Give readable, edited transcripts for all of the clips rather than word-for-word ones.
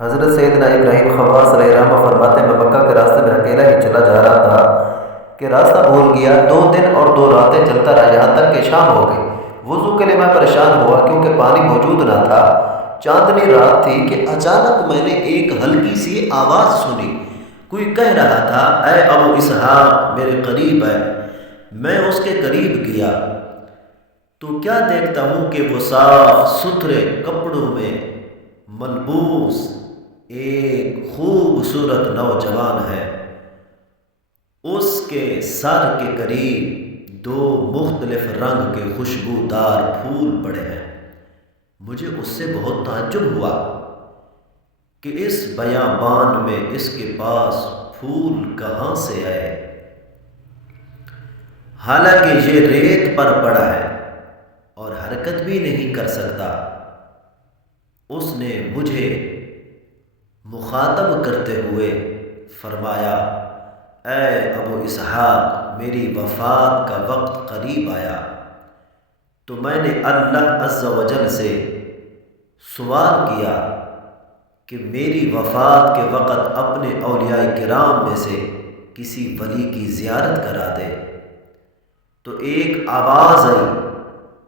حضرت سیدنا ابراہیم خواص علیہ السلام فرماتے ہیں، میں مکہ کے راستے میں اکیلا ہی چلا جا رہا تھا کہ راستہ بھول گیا، 2 دن اور 2 راتیں چلتا رہا، یہاں تک کہ شام ہو گئی۔ وضو کے لیے میں پریشان ہوا کیونکہ پانی موجود نہ تھا۔ چاندنی رات تھی کہ اچانک میں نے ایک ہلکی سی آواز سنی، کوئی کہہ رہا تھا، اے ابو اسحاق میرے قریب ہے۔ میں اس کے قریب گیا تو کیا دیکھتا ہوں کہ وہ صاف ستھرے کپڑوں میں ملبوس ایک خوبصورت نوجوان ہے۔ اس کے سر کے قریب 2 مختلف رنگ کے خوشبودار پھول پڑے ہیں۔ مجھے اس سے بہت تعجب ہوا کہ اس بیابان میں اس کے پاس پھول کہاں سے آئے، حالانکہ یہ ریت پر پڑا ہے اور حرکت بھی نہیں کر سکتا۔ اس نے مجھے مخاطب کرتے ہوئے فرمایا، اے ابو اسحاق میری وفات کا وقت قریب آیا۔ تو میں نے اللہ عز و جل سے سوال کیا کہ میری وفات کے وقت اپنے اولیاء کرام میں سے کسی ولی کی زیارت کرا دے۔ تو ایک آواز آئی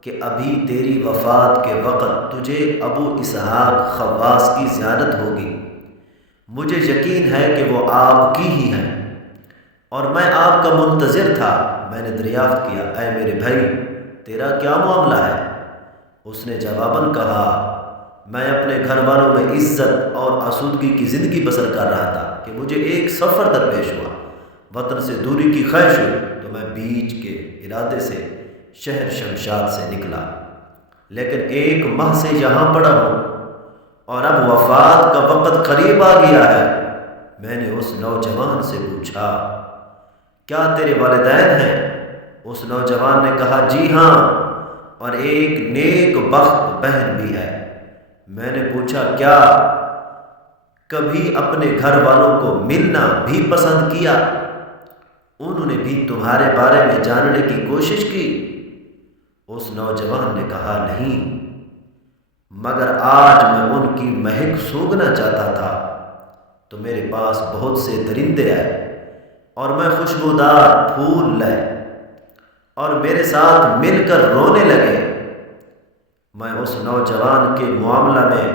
کہ ابھی تیری وفات کے وقت تجھے ابو اسحاق خواص کی زیارت ہوگی۔ مجھے یقین ہے کہ وہ آپ کی ہی ہیں اور میں آپ کا منتظر تھا۔ میں نے دریافت کیا، اے میرے بھائی تیرا کیا معاملہ ہے؟ اس نے جواباً کہا، میں اپنے گھر والوں میں عزت اور آسودگی کی زندگی بسر کر رہا تھا کہ مجھے ایک سفر درپیش ہوا، وطن سے دوری کی خواہش ہوئی تو میں بیچ کے ارادے سے شہر شمشاد سے نکلا، لیکن 1 ماہ سے یہاں پڑا ہوں اور اب وفات کا وقت قریب آ گیا ہے۔ میں نے اس نوجوان سے پوچھا، کیا تیرے والدین ہیں؟ اس نوجوان نے کہا، جی ہاں، اور ایک نیک بخت بہن بھی ہے۔ میں نے پوچھا، کیا کبھی اپنے گھر والوں کو ملنا بھی پسند کیا؟ انہوں نے بھی تمہارے بارے میں جاننے کی کوشش کی؟ اس نوجوان نے کہا، نہیں، مگر آج میں ان کی مہک سونگھنا چاہتا تھا تو میرے پاس بہت سے درندے آئے اور میں خوشبودار پھول لائے اور میرے ساتھ مل کر رونے لگے۔ میں اس نوجوان کے معاملہ میں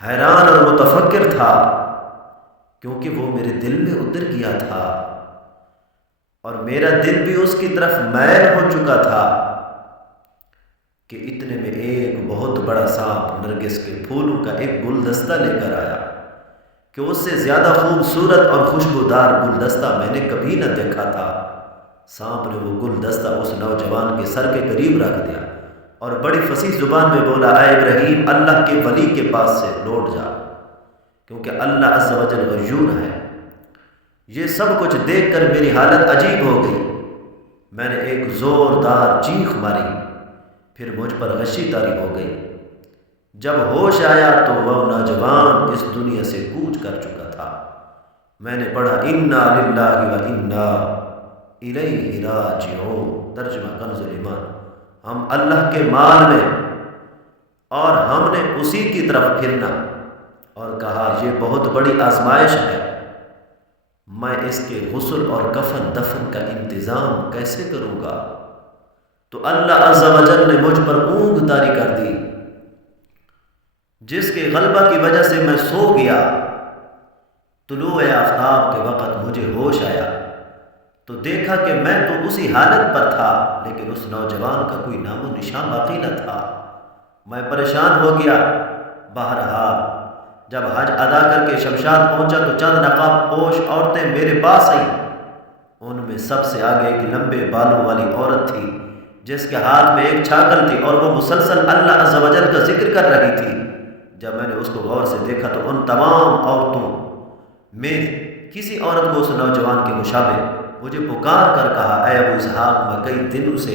حیران اور متفکر تھا کیونکہ وہ میرے دل میں اتر گیا تھا اور میرا دل بھی اس کی طرف میل ہو چکا تھا کہ اتنے میں ایک بہت بڑا سانپ نرگس کے پھولوں کا ایک گلدستہ لے کر آیا کہ اس سے زیادہ خوبصورت اور خوشبودار گلدستہ میں نے کبھی نہ دیکھا تھا۔ سانپ نے وہ گلدستہ اس نوجوان کے سر کے قریب رکھ دیا اور بڑی فصیح زبان میں بولا، اے ابراہیم اللہ کے ولی کے پاس سے لوٹ جا کیونکہ اللہ عز و جل غیور ہے۔ یہ سب کچھ دیکھ کر میری حالت عجیب ہو گئی۔ میں نے ایک زوردار چیخ ماری، پھر مجھ پر غشی طاری ہو گئی۔ جب ہوش آیا تو وہ نوجوان اس دنیا سے کوچ کر چکا تھا۔ میں نے پڑھا، انا للہ و انا الیہ راجعون، ترجمہ کنز الایمان، ہم اللہ کے مال میں اور ہم نے اسی کی طرف پھرنا، اور کہا یہ بہت بڑی آزمائش ہے، میں اس کے غسل اور کفن دفن کا انتظام کیسے کروں گا؟ تو اللہ عز و جل نے مجھ پر اونگ طاری کر دی، جس کے غلبہ کی وجہ سے میں سو گیا۔ طلوع آفتاب کے وقت مجھے ہوش آیا تو دیکھا کہ میں تو اسی حالت پر تھا لیکن اس نوجوان کا کوئی نام و نشان باقی نہ تھا۔ میں پریشان ہو گیا۔ بہرحال جب حج ادا کر کے شمشاد پہنچا تو چند نقاب پوش عورتیں میرے پاس آئیں۔ ان میں سب سے آگے ایک لمبے بالوں والی عورت تھی جس کے ہاتھ میں ایک چھاگل تھی اور وہ مسلسل اللہ عز و جل کا ذکر کر رہی تھی۔ جب میں نے اس کو غور سے دیکھا تو ان تمام عورتوں میں کسی عورت کو اس نوجوان کے مشابہ مجھے پکار کر کہا، اے ابو اسحاق میں کئی دنوں سے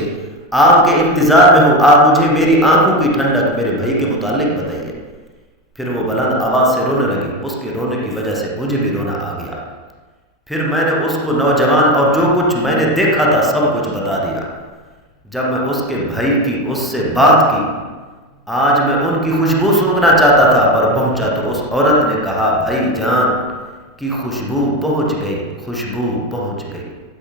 آپ کے انتظار میں ہوں، آپ مجھے میری آنکھوں کی ٹھنڈک میرے بھائی کے متعلق بتائیے۔ پھر وہ بلند آواز سے رونے لگی۔ اس کے رونے کی وجہ سے مجھے بھی رونا آ گیا۔ پھر میں نے اس کو نوجوان اور جو کچھ میں نے دیکھا تھا سب کچھ بتا دیا۔ جب میں اس کے بھائی کی اس سے بات کی، آج میں ان کی خوشبو سونگھنا چاہتا تھا، پر پہنچا تو اس عورت نے کہا بھائی جان کی خوشبو پہنچ گئی، خوشبو پہنچ گئی۔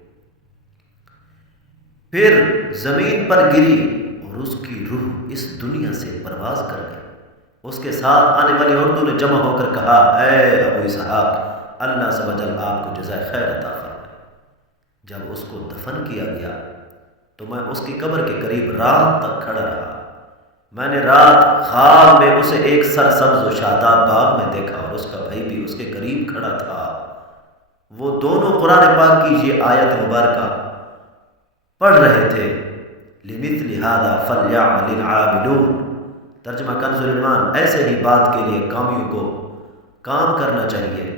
پھر زمین پر گری اور اس کی روح اس دنیا سے پرواز کر گئی۔ اس کے ساتھ آنے والی عورتوں نے جمع ہو کر کہا اے ابو اسحاق، اللہ عز و جل آپ کو جزائے خیر عطا فرمائے۔ جب اس کو دفن کیا گیا تو میں اس کی قبر کے قریب رات تک کھڑا رہا۔ میں نے رات خواب میں اسے ایک سرسبز و شاداب باغ میں دیکھا اور اس کا بھائی بھی اس کے قریب کھڑا تھا۔ وہ دونوں قرآن پاک کی یہ آیت مبارکہ پڑھ رہے تھے، لِمِثْلِ هَذَا فَلْيَعْمَلِ الْعَامِلُونَ۔ ترجمہ کنز الایمان، ایسے ہی بات کے لیے کامیوں کو کام کرنا چاہیے۔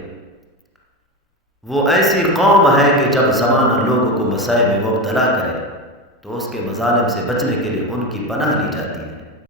وہ ایسی قوم ہے کہ جب زمانہ لوگوں کو مسائل میں مبتلا کرے تو اس کے مظالم سے بچنے کے لیے ان کی پناہ لی جاتی ہے۔